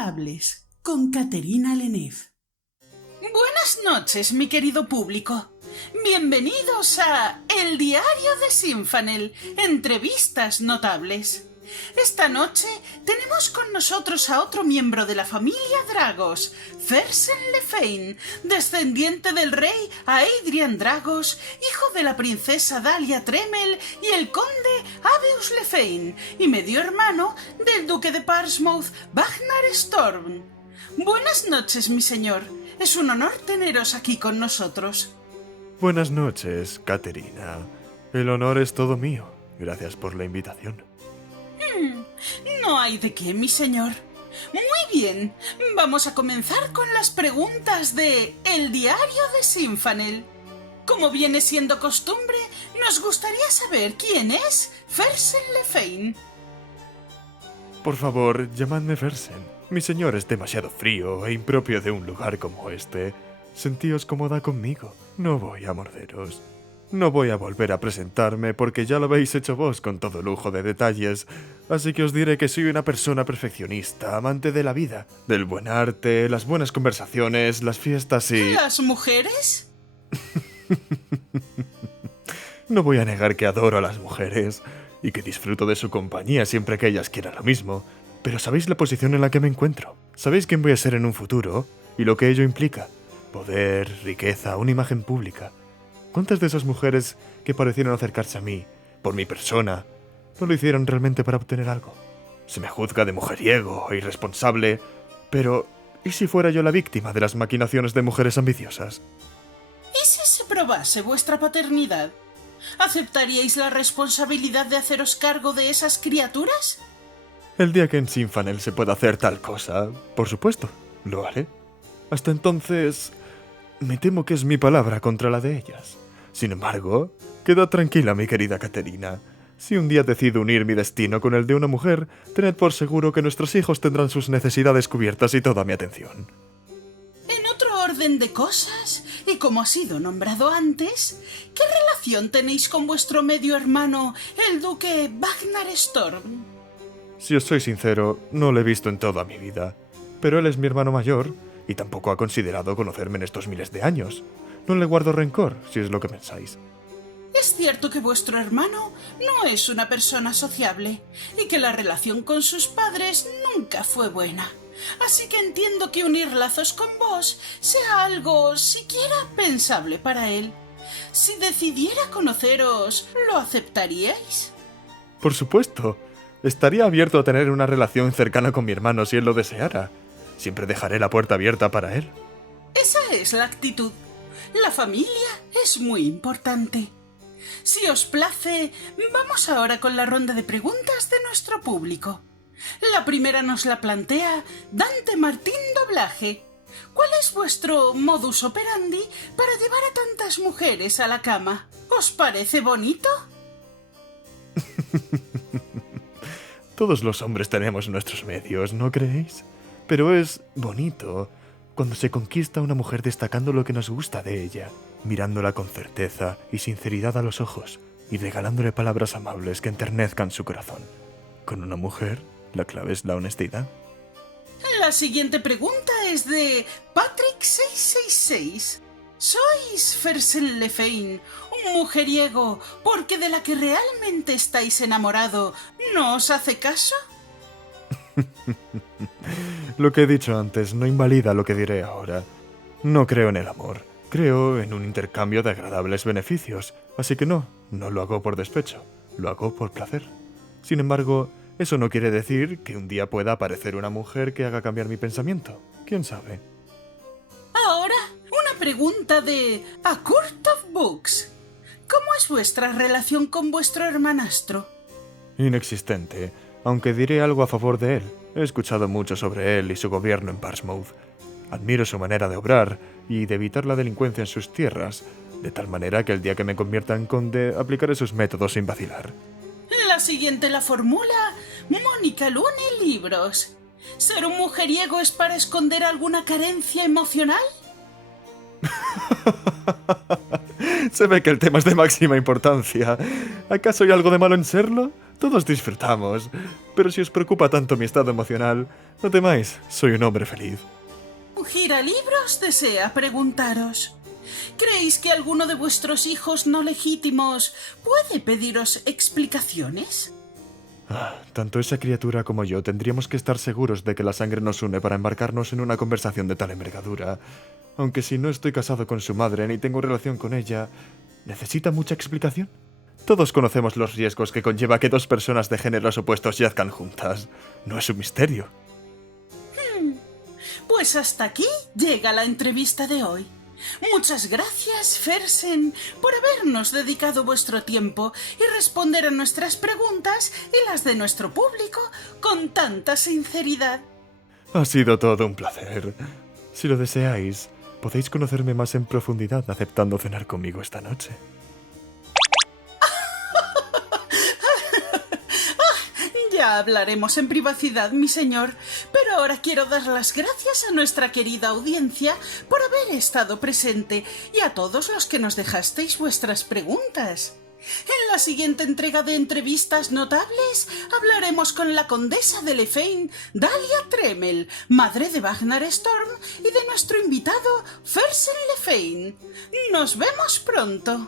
Notables, con Caterina Lenef. Buenas noches, mi querido público. Bienvenidos a El Diario de Sinfanel, entrevistas notables. Esta noche tenemos con nosotros a otro miembro de la familia Dragos, Fersen Lefein, descendiente del rey Aedrian Dragos, hijo de la princesa Dalia Tremel y el conde Abeus Lefein, y medio hermano del duque de Portsmouth, Bagnar Storm. Buenas noches, mi señor. Es un honor teneros aquí con nosotros. Buenas noches, Caterina. El honor es todo mío. Gracias por la invitación. No hay de qué, mi señor. Muy bien, vamos a comenzar con las preguntas de El Diario de Sinfanel. Como viene siendo costumbre, nos gustaría saber quién es Fersen Lefein. Por favor, llamadme Fersen. Mi señor es demasiado frío e impropio de un lugar como este. Sentíos cómoda conmigo. No voy a morderos. No voy a volver a presentarme porque ya lo habéis hecho vos con todo lujo de detalles, así que os diré que soy una persona perfeccionista, amante de la vida, del buen arte, las buenas conversaciones, las fiestas y... ¿Las mujeres? No voy a negar que adoro a las mujeres y que disfruto de su compañía siempre que ellas quieran lo mismo, pero sabéis la posición en la que me encuentro, sabéis quién voy a ser en un futuro y lo que ello implica, poder, riqueza, una imagen pública. ¿Cuántas de esas mujeres que parecieron acercarse a mí, por mi persona, no lo hicieron realmente para obtener algo? Se me juzga de mujeriego e irresponsable, pero ¿y si fuera yo la víctima de las maquinaciones de mujeres ambiciosas? ¿Y si se probase vuestra paternidad? ¿Aceptaríais la responsabilidad de haceros cargo de esas criaturas? El día que en Sinfanel se pueda hacer tal cosa, por supuesto, lo haré. Hasta entonces, me temo que es mi palabra contra la de ellas. Sin embargo, quedad tranquila, mi querida Caterina. Si un día decido unir mi destino con el de una mujer, tened por seguro que nuestros hijos tendrán sus necesidades cubiertas y toda mi atención. En otro orden de cosas, y como ha sido nombrado antes, ¿qué relación tenéis con vuestro medio hermano, el duque Bagnar Storm? Si os soy sincero, no lo he visto en toda mi vida. Pero él es mi hermano mayor y tampoco ha considerado conocerme en estos miles de años. No le guardo rencor, si es lo que pensáis. Es cierto que vuestro hermano no es una persona sociable y que la relación con sus padres nunca fue buena. Así que entiendo que unir lazos con vos sea algo siquiera pensable para él. Si decidiera conoceros, ¿lo aceptaríais? Por supuesto. Estaría abierto a tener una relación cercana con mi hermano si él lo deseara. Siempre dejaré la puerta abierta para él. Esa es la actitud. La familia es muy importante. Si os place, vamos ahora con la ronda de preguntas de nuestro público. La primera nos la plantea Dante Martín Doblaje. ¿Cuál es vuestro modus operandi para llevar a tantas mujeres a la cama? ¿Os parece bonito? Todos los hombres tenemos nuestros medios, ¿no creéis? Pero es bonito cuando se conquista a una mujer destacando lo que nos gusta de ella, mirándola con certeza y sinceridad a los ojos y regalándole palabras amables que enternezcan su corazón. Con una mujer, la clave es la honestidad. La siguiente pregunta es de Patrick666. ¿Sois Fersen Lefein, un mujeriego porque de la que realmente estáis enamorado no os hace caso? Lo que he dicho antes no invalida lo que diré ahora. No creo en el amor, creo en un intercambio de agradables beneficios, así que no lo hago por despecho, lo hago por placer. Sin embargo, eso no quiere decir que un día pueda aparecer una mujer que haga cambiar mi pensamiento. ¿Quién sabe? Ahora, una pregunta de A Court of Books. ¿Cómo es vuestra relación con vuestro hermanastro? Inexistente, aunque diré algo a favor de él. He escuchado mucho sobre él y su gobierno en Portsmouth. Admiro su manera de obrar y de evitar la delincuencia en sus tierras, de tal manera que el día que me convierta en conde aplicaré sus métodos sin vacilar. La siguiente la formula Mónica Lune Libros. ¿Ser un mujeriego es para esconder alguna carencia emocional? Se ve que el tema es de máxima importancia. ¿Acaso hay algo de malo en serlo? Todos disfrutamos. Pero si os preocupa tanto mi estado emocional, no temáis, soy un hombre feliz. Giralibros desea preguntaros: ¿creéis que alguno de vuestros hijos no legítimos puede pediros explicaciones? Tanto esa criatura como yo tendríamos que estar seguros de que la sangre nos une para embarcarnos en una conversación de tal envergadura. Aunque si no estoy casado con su madre ni tengo relación con ella, ¿necesita mucha explicación? Todos conocemos los riesgos que conlleva que dos personas de géneros opuestos yazcan juntas. No es un misterio. Pues hasta aquí llega la entrevista de hoy. Muchas gracias, Fersen, por habernos dedicado vuestro tiempo y responder a nuestras preguntas y las de nuestro público con tanta sinceridad. Ha sido todo un placer. Si lo deseáis, podéis conocerme más en profundidad aceptando cenar conmigo esta noche. Ya hablaremos en privacidad, mi señor, pero ahora quiero dar las gracias a nuestra querida audiencia por haber estado presente y a todos los que nos dejasteis vuestras preguntas. En la siguiente entrega de Entrevistas Notables hablaremos con la condesa de Lefein, Dalia Tremel, madre de Wagner Storm, y de nuestro invitado, Fersen Lefein. ¡Nos vemos pronto!